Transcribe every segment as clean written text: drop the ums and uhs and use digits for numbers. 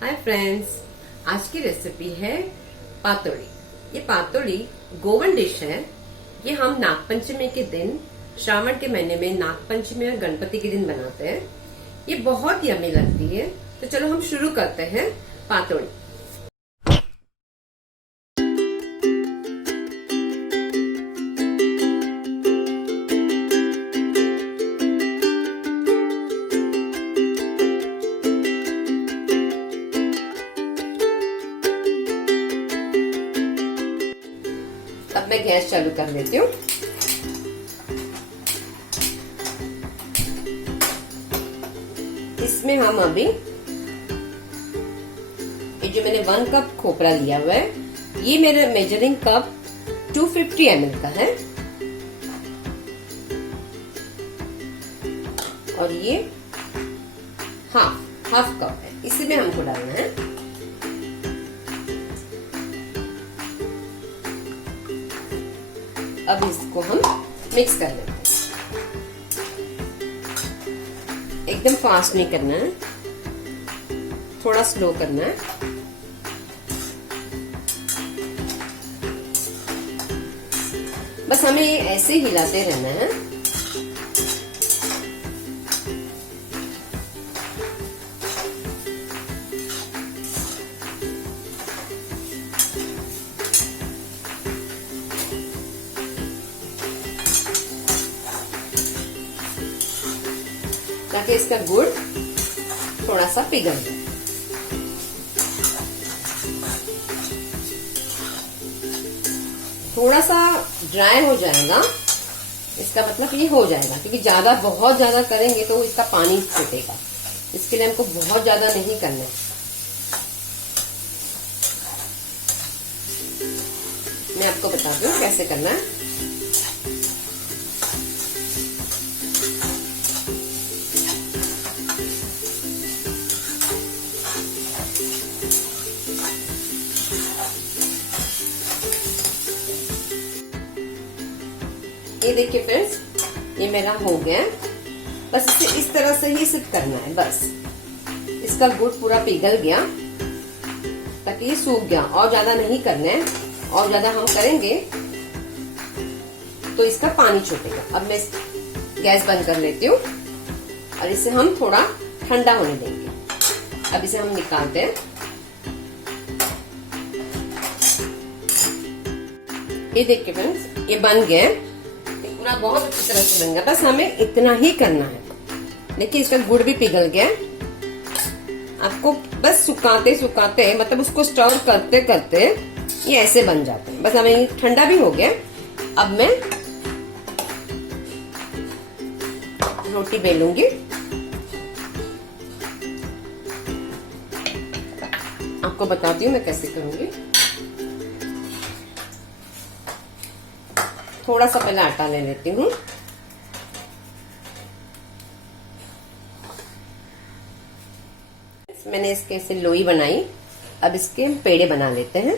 Hi friends, आज की recipe है पातोली। ये पातोली गोवन डिश है। ये हम नागपंचमी के दिन, श्रावण के महीने में नागपंचमी और गणपति के दिन बनाते हैं। ये बहुत यम्मी लगती है। तो चलो हम शुरू करते हैं पातोली। अब मैं गैस चालू कर लेती हूँ। इसमें हम अभी ये जो मैंने 1 कप खोपरा लिया हुआ है, ये मेरा मेजरिंग कप 250 ml का है और ये हाफ कप है। इसी में हमको डालना है। अब इसको हम मिक्स कर लेते हैं। एकदम फास्ट नहीं करना है, थोड़ा स्लो करना है। बस हमें ये ऐसे हिलाते रहना है। ताकि इसका गुड़ थोड़ा सा पिघल जाए। थोड़ा सा ड्राई हो जाएगा, इसका मतलब ये हो जाएगा। क्योंकि बहुत ज्यादा करेंगे तो इसका पानी छूटेगा। इसके लिए हमको बहुत ज्यादा नहीं करना है। मैं आपको बताती हूँ कैसे करना है। ये देखिए फ्रेंड्स, ये मेरा हो गया। बस इसे इस तरह से ही सिर्फ करना है। बस इसका गुड़ पूरा पिघल गया, ताकि ये सूख गया। और ज्यादा नहीं करना है। और ज्यादा हम करेंगे तो इसका पानी छूटेगा। अब मैं गैस बंद कर लेती हूँ और इसे हम थोड़ा ठंडा होने देंगे। अब इसे हम निकालते हैं। ये देखिए फ्रेंड्स, ये बन गया। बहुत अच्छी तरह से बन गया। बस हमें इतना ही करना है। देखिए इसका गुड़ भी पिघल गया। आपको बस सुखाते मतलब उसको स्टर करते करते ये ऐसे बन जाते हैं। बस हमें ठंडा भी हो गया। अब मैं रोटी बेलूंगी। आपको बताती हूँ मैं कैसे करूंगी। थोड़ा सा पहले आटा ले लेती हूँ। मैंने इसके ऐसे लोई बनाई। अब इसके हम पेड़े बना लेते हैं।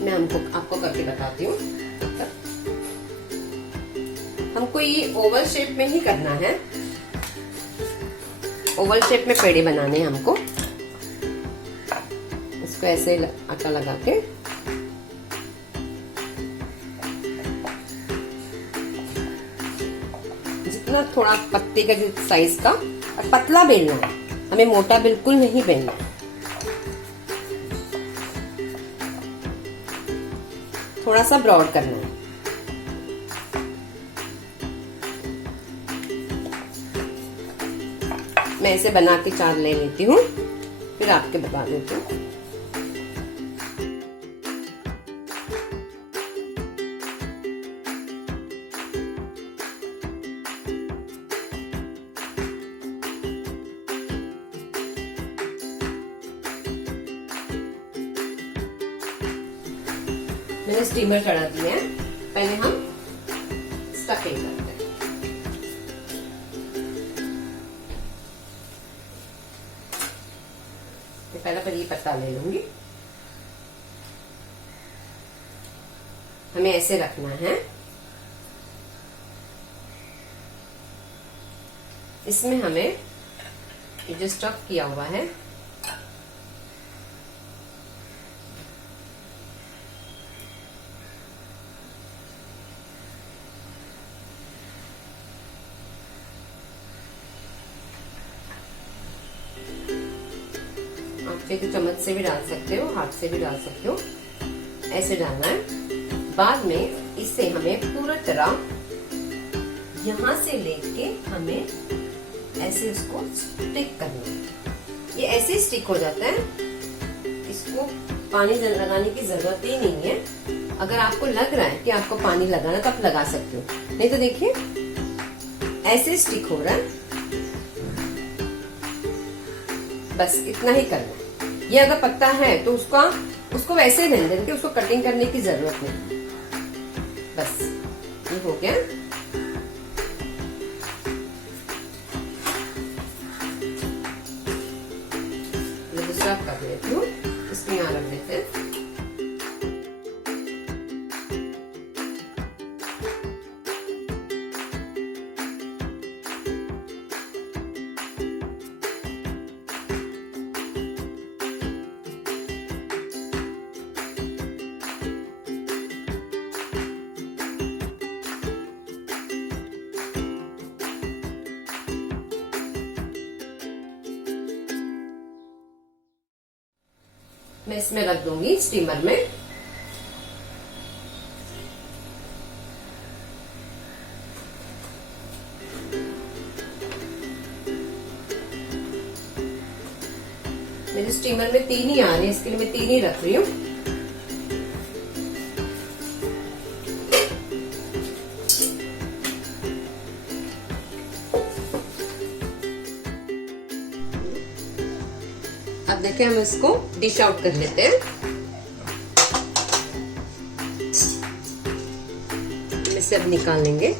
मैं आपको करके बताती हूँ। हमको ये ओवल शेप में ही करना है। ओवल शेप में पेड़े बनाने हैं हमको। इसको ऐसे आटा लगा के जितना थोड़ा पत्ते का साइज का, और पतला बेलना है। हमें मोटा बिल्कुल नहीं बेलना। थोड़ा सा ब्रॉड करना है। मैं इसे बना के 4 ले लेती हूँ, फिर आपके बता देती हूँ। मैंने स्टीमर चढ़ा दिया है। पहले हम स्टफिंग करते हैं। पहले पर ये पत्ता ले लूंगी। हमें ऐसे रखना है। इसमें हमें ये जो स्टफ किया हुआ है आप एक चम्मच से भी डाल सकते हो, हाथ से भी डाल सकते हो, ऐसे डालना है। बाद में इसे हमें पूरी तरह यहां से लेके हमें ऐसे इसको स्टिक करना है। ये ऐसे स्टिक हो जाता है, इसको पानी लगाने की जरूरत ही नहीं है। अगर आपको लग रहा है कि आपको पानी लगाना तो आप लगा सकते हो, नहीं तो देखिए ऐसे स्टिक हो रहा है। बस इतना ही करना है। ये अगर पत्ता है तो उसको वैसे रहने देंगे, उसको कटिंग करने की जरूरत नहीं। बस ये हो गया। मैं दूसरा कर लेती हूँ, इसमें यहाँ रख देते हैं। मैं इसमें रख दूंगी स्टीमर में। मेरे स्टीमर में 3 ही आ रहे हैं, इसके लिए मैं 3 ही रख रही हूँ। अब देखिए हम इसको डिश आउट कर लेते हैं। इसे अब निकाल लेंगे।